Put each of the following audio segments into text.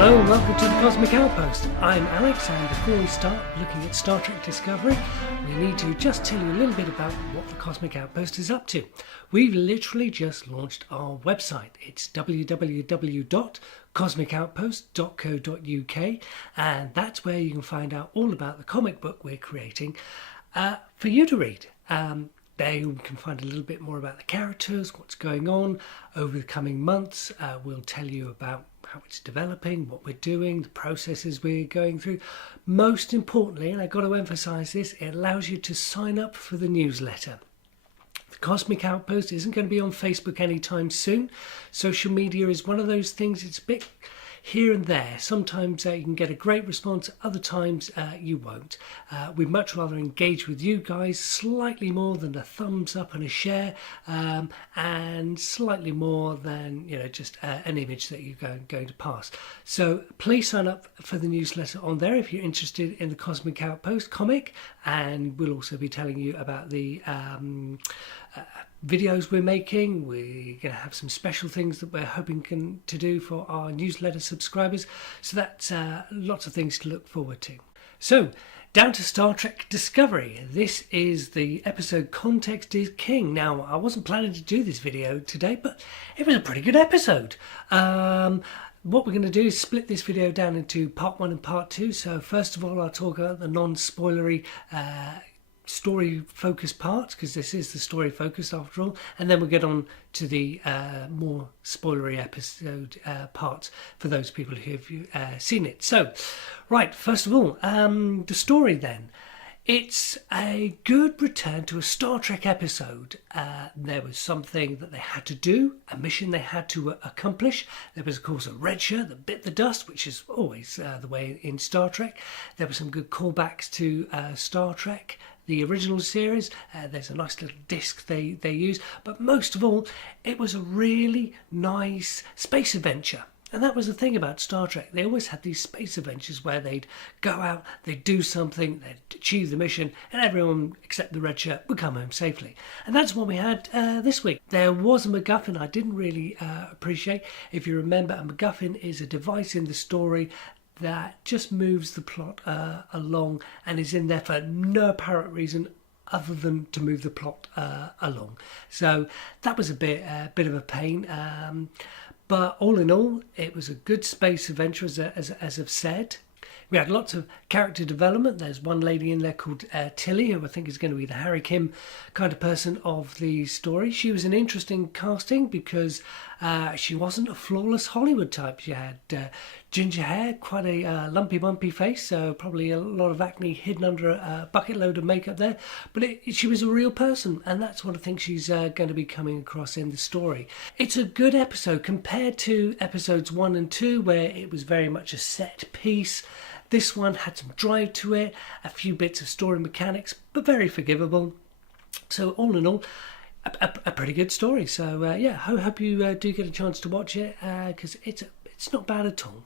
Hello and welcome to the Cosmic Outpost. I'm Alex, and before we start looking at Star Trek Discovery, we need to just tell you a little bit about what the Cosmic Outpost is up to. We've literally just launched our website. It's www.cosmicoutpost.co.uk, and that's where you can find out all about the comic book we're creating for you to read. There you can find a little bit more about the characters, what's going on over the coming months. We'll tell you about how it's developing, what we're doing, the processes we're going through. Most importantly, and I've got to emphasize this, it allows you to sign up for the newsletter. The Cosmic Outpost isn't going to be on Facebook anytime soon. Social media is one of those things, it's a bit here and there. Sometimes you can get a great response, other times you won't. We'd much rather engage with you guys slightly more than a thumbs up and a share, and slightly more than just an image that you're going to pass. So please sign up for the newsletter on there if you're interested in the Cosmic Outpost comic, and we'll also be telling you about the videos we're making. We're going to have some special things that we're hoping to do for our newsletter subscribers, so that's lots of things to look forward to. So down to Star Trek Discovery. This is the episode Context is King. Now, I wasn't planning to do this video today, but it was a pretty good episode. What we're going to do is split this video down into part 1 and part 2. So first of all, I'll talk about the non-spoilery story focus part, because this is the story focus after all, and then we'll get on to the more spoilery episode parts for those people who have seen it. So right, first of all, the story then. It's a good return to a Star Trek episode. There was something that they had to do, a mission they had to accomplish. There was, of course, a red shirt that bit the dust, which is always the way in Star Trek. There were some good callbacks to Star Trek, the original series. There's a nice little disc they use. But most of all, it was a really nice space adventure. And that was the thing about Star Trek. They always had these space adventures where they'd go out, they'd do something, they'd achieve the mission, and everyone except the red shirt would come home safely. And that's what we had this week. There was a MacGuffin I didn't really appreciate. If you remember, a MacGuffin is a device in the story that just moves the plot along and is in there for no apparent reason other than to move the plot along. So that was a bit of a pain. But all in all, it was a good space adventure, as I've said. We had lots of character development. There's one lady in there called Tilly, who I think is going to be the Harry Kim kind of person of the story. She was an interesting casting because she wasn't a flawless Hollywood type. She had ginger hair, quite a lumpy, bumpy face, so probably a lot of acne hidden under a bucket load of makeup there. But she was a real person, and that's what I think she's going to be coming across in the story. It's a good episode compared to episodes 1 and 2, where it was very much a set piece. This one had some drive to it, a few bits of story mechanics, but very forgivable. So all in all, a pretty good story. So yeah, hope you do get a chance to watch it, because it's not bad at all.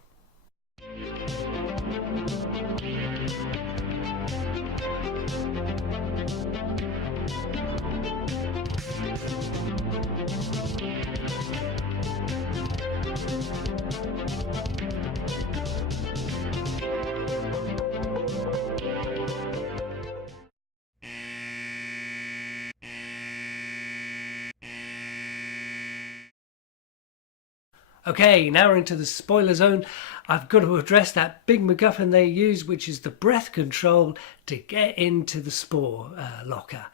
Okay, now we're into the spoiler zone. I've got to address that big MacGuffin they use, which is the breath control to get into the spore locker.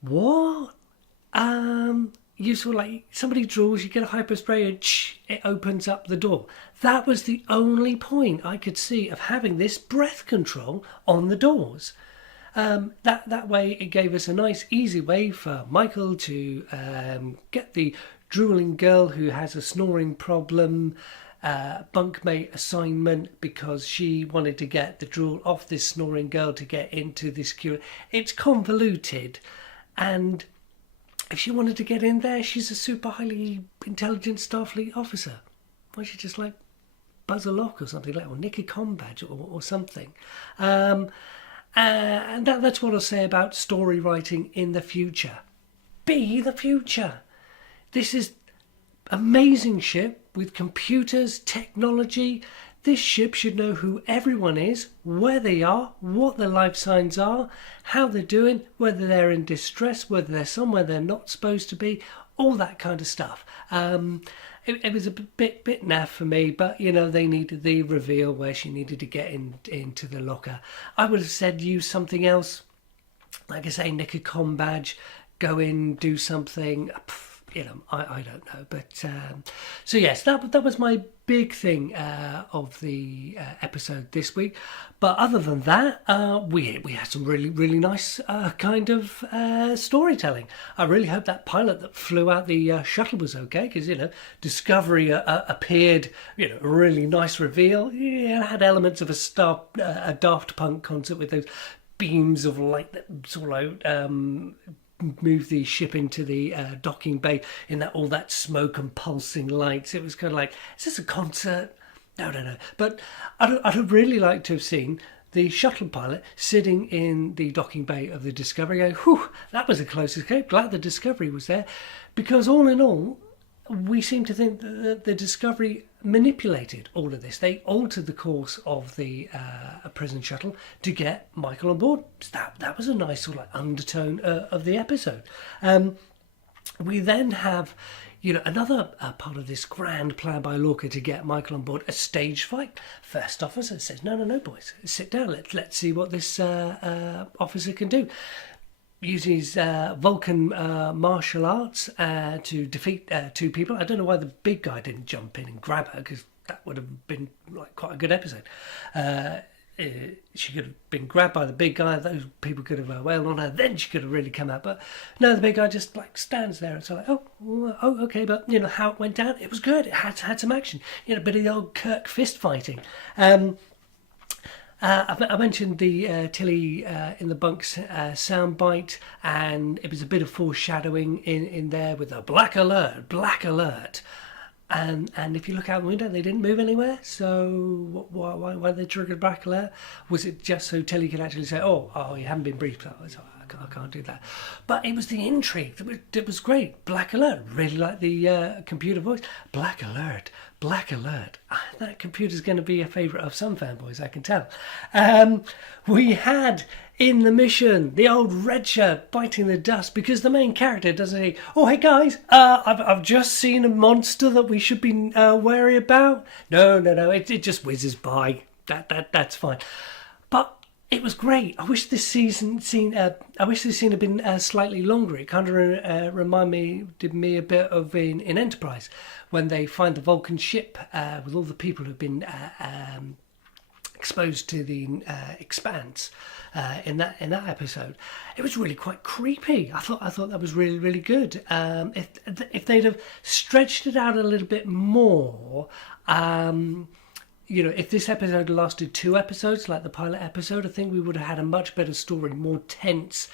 What? You sort of like, somebody draws, you get a hyperspray and it opens up the door. That was the only point I could see of having this breath control on the doors. That way it gave us a nice easy way for Michael to get the drooling girl who has a snoring problem bunkmate assignment, because she wanted to get the drool off this snoring girl to get into this secure. It's convoluted, and if she wanted to get in there, she's a super highly intelligent Starfleet officer. Why don't you just like buzz a lock or something, like, or nick a comm badge or something? And that's what I'll say about story writing in the future. Be the future. This is amazing ship with computers, technology. This ship should know who everyone is, where they are, what their life signs are, how they're doing, whether they're in distress, whether they're somewhere they're not supposed to be, all that kind of stuff. It was a bit naff for me, but they needed the reveal where she needed to get into the locker. I would have said use something else, like I say, nick a comm badge, go in, do something. I don't know, but so yes, that was my big thing of the episode this week. But other than that, we had some really nice kind of storytelling. I really hope that pilot that flew out the shuttle was okay, because Discovery appeared, a really nice reveal. Yeah, it had elements of a Daft Punk concert with those beams of light that sort of move the ship into the docking bay in all that smoke and pulsing lights. It was kind of like, is this a concert? No. But I'd have really liked to have seen the shuttle pilot sitting in the docking bay of the Discovery going, whew, that was a close escape. Glad the Discovery was there. Because all in all, we seem to think that the Discovery manipulated all of this. They altered the course of the prison shuttle to get Michael on board. That was a nice sort of undertone of the episode. We then have, another part of this grand plan by Lorca to get Michael on board, a stage fight. First officer says, no, boys, sit down. Let's see what this officer can do. Using his Vulcan martial arts to defeat two people. I don't know why the big guy didn't jump in and grab her, because that would have been quite a good episode. She could have been grabbed by the big guy. Those people could have wailed on her. Then she could have really come out. But no, the big guy just stands there and so oh, okay. But how it went down, it was good. It had some action. A bit of the old Kirk fist fighting. I mentioned the Tilly in the bunks soundbite, and it was a bit of foreshadowing in there with a black alert. And if you look out the window, they didn't move anywhere. So why they triggered black alert? Was it just so Tilly could actually say, oh, you haven't been briefed? I can't do that. But it was the intrigue that was great. Black alert. Really like the computer voice. Black alert. That computer's going to be a favourite of some fanboys, I can tell. We had in the mission the old red shirt biting the dust, because the main character doesn't say, oh, hey guys, I've just seen a monster that we should be wary about. No, it just whizzes by. That's fine. But it was great. I wish this scene had been slightly longer. It kind of reminded me a bit of in Enterprise, when they find the Vulcan ship with all the people who've been exposed to the Expanse in that episode. It was really quite creepy. I thought that was really good. If they'd have stretched it out a little bit more. If this episode lasted 2 episodes, like the pilot episode, I think we would have had a much better story, more tense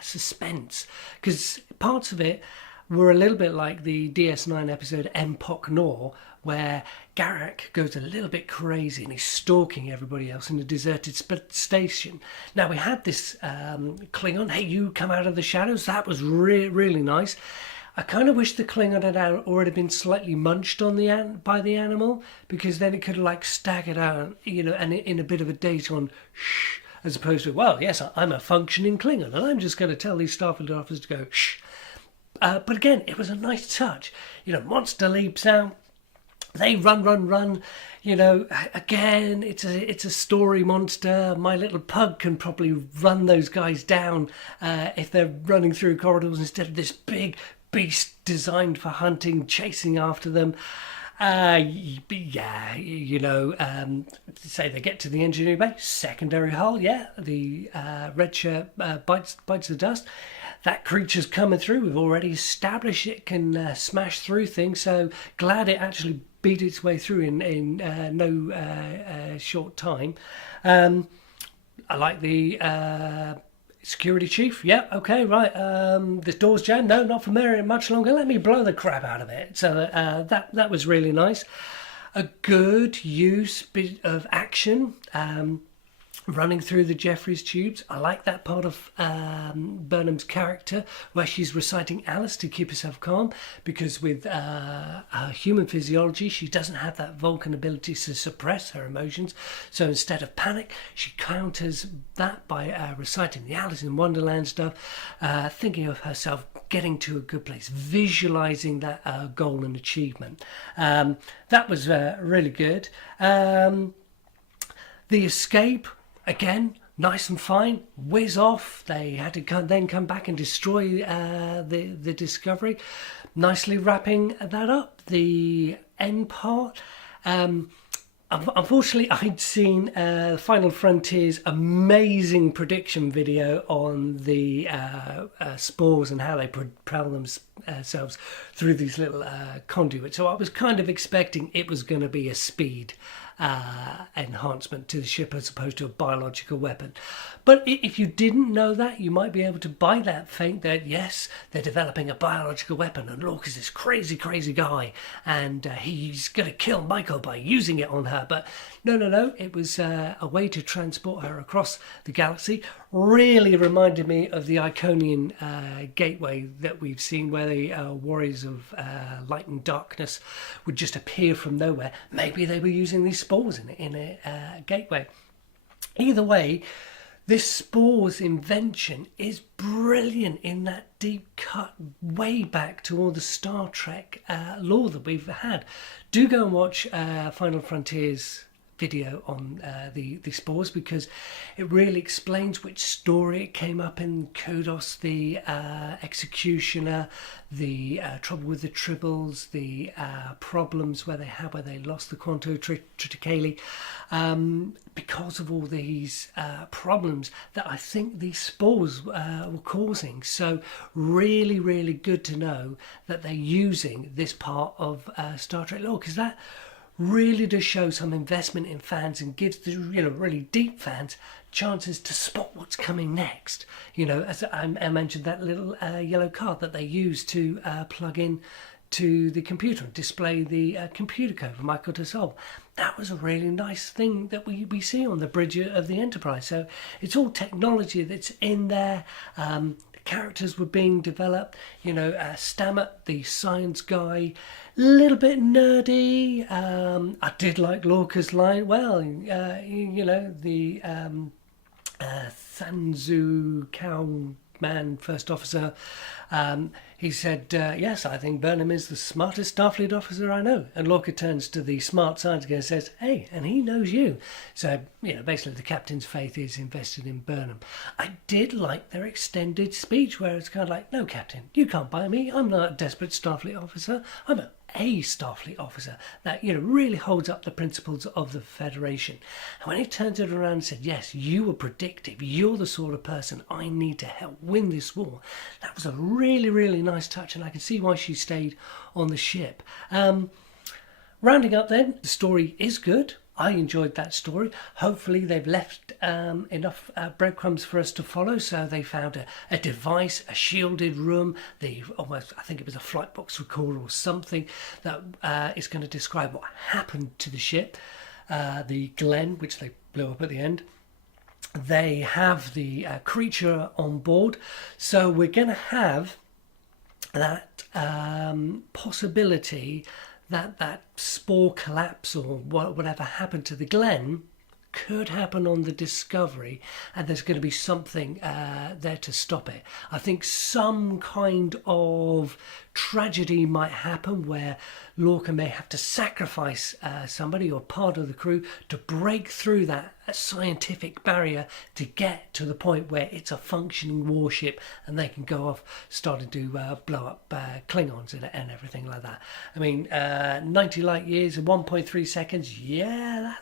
suspense. Because parts of it were a little bit like the DS9 episode Empok Nor, where Garak goes a little bit crazy and he's stalking everybody else in a deserted station. Now, we had this Klingon, hey, you come out of the shadows. That was really nice. I kind of wish the Klingon had already been slightly munched on by the animal, because then it could have staggered out, and in a bit of a daze on shh, as opposed to, well, yes, I'm a functioning Klingon, and I'm just going to tell these Starfleet officers to go shh. But again, it was a nice touch. Monster leaps out, they run. Again, it's a story monster. My little pug can probably run those guys down if they're running through corridors instead of this big beast designed for hunting, chasing after them. Say they get to the engineering bay, secondary hull, the red shirt bites the dust. That creature's coming through. We've already established it can smash through things, so glad it actually beat its way through in no short time. I like the security chief. Yeah, okay, right. This door's jammed. No, not for much longer. Let me blow the crap out of it. So that was really nice. A good use bit of action. running through the Jeffries tubes. I like that part of Burnham's character where she's reciting Alice to keep herself calm, because with her human physiology she doesn't have that Vulcan ability to suppress her emotions. So instead of panic, she counters that by reciting the Alice in Wonderland stuff, thinking of herself getting to a good place, visualizing that goal and achievement. That was really good. The escape, again, nice and fine, whiz off. They had to then come back and destroy the Discovery, nicely wrapping that up. The end part, unfortunately, I'd seen Final Frontier's amazing prediction video on the spores and how they propel themselves through these little conduits. So I was kind of expecting it was going to be a speed enhancement to the ship as opposed to a biological weapon. But if you didn't know that, you might be able to buy that feint that yes, they're developing a biological weapon and Lorca's this crazy guy and he's going to kill Michael by using it on her. But no, it was a way to transport her across the galaxy. Really reminded me of the Iconian gateway that we've seen, where the warriors of light and darkness would just appear from nowhere. Maybe they were using these spores in a gateway. Either way, this spores invention is brilliant in that deep cut way back to all the Star Trek lore that we've had. Do go and watch Final Frontier's video on the spores, because it really explains which story it came up in. Kudos, the Executioner, the trouble with the Tribbles, the problems where they lost the Quanto Triticale, because of all these problems that I think these spores were causing. So really good to know that they're using this part of Star Trek lore, because that really does show some investment in fans and gives the really deep fans chances to spot what's coming next. As I mentioned, that little yellow card that they use to plug in to the computer and display the computer code for Michael to solve. That was a really nice thing that we see on the bridge of the Enterprise. So it's all technology that's in there. Characters were being developed. Stammet, the science guy, a little bit nerdy. I did like Lorca's line. Well, the Sanzu Cowman first officer. He said, yes, I think Burnham is the smartest Starfleet officer I know. And Lorca turns to the smart science guy and says, hey, and he knows you. So, basically the captain's faith is invested in Burnham. I did like their extended speech where it's kind of like, no, Captain, you can't buy me. I'm not a desperate Starfleet officer. I'm a Starfleet officer that really holds up the principles of the Federation. And when he turns it around and said, yes, you were predictive, you're the sort of person I need to help win this war, that was a really nice touch, and I can see why she stayed on the ship. Rounding up then, the story is good. I enjoyed that story. Hopefully they've left enough breadcrumbs for us to follow. So they found a device, a shielded room, I think it was a flight box recorder or something that is going to describe what happened to the ship, the Glenn, which they blew up at the end. They have the creature on board. So we're going to have that possibility that spore collapse or whatever happened to the Glenn could happen on the Discovery, and there's going to be something there to stop it. I think some kind of tragedy might happen where Lorca may have to sacrifice somebody or part of the crew to break through that scientific barrier to get to the point where it's a functioning warship and they can go off starting to blow up Klingons and everything like that. I mean, 90 light years in 1.3 seconds, yeah,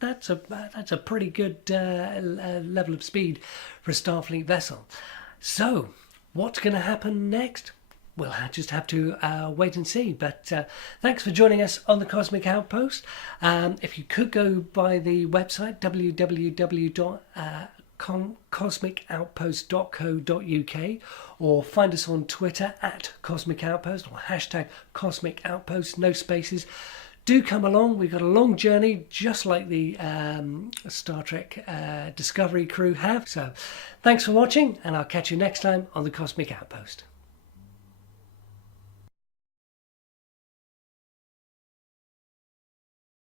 that's a pretty good level of speed for a Starfleet vessel. So what's going to happen next? We'll just have to wait and see. But thanks for joining us on the Cosmic Outpost. If you could go by the website www.cosmicoutpost.co.uk, or find us on Twitter @Cosmic Outpost or #Cosmic Outpost, no spaces. do come along. We've got a long journey, just like the Star Trek Discovery crew have. So thanks for watching, and I'll catch you next time on the Cosmic Outpost.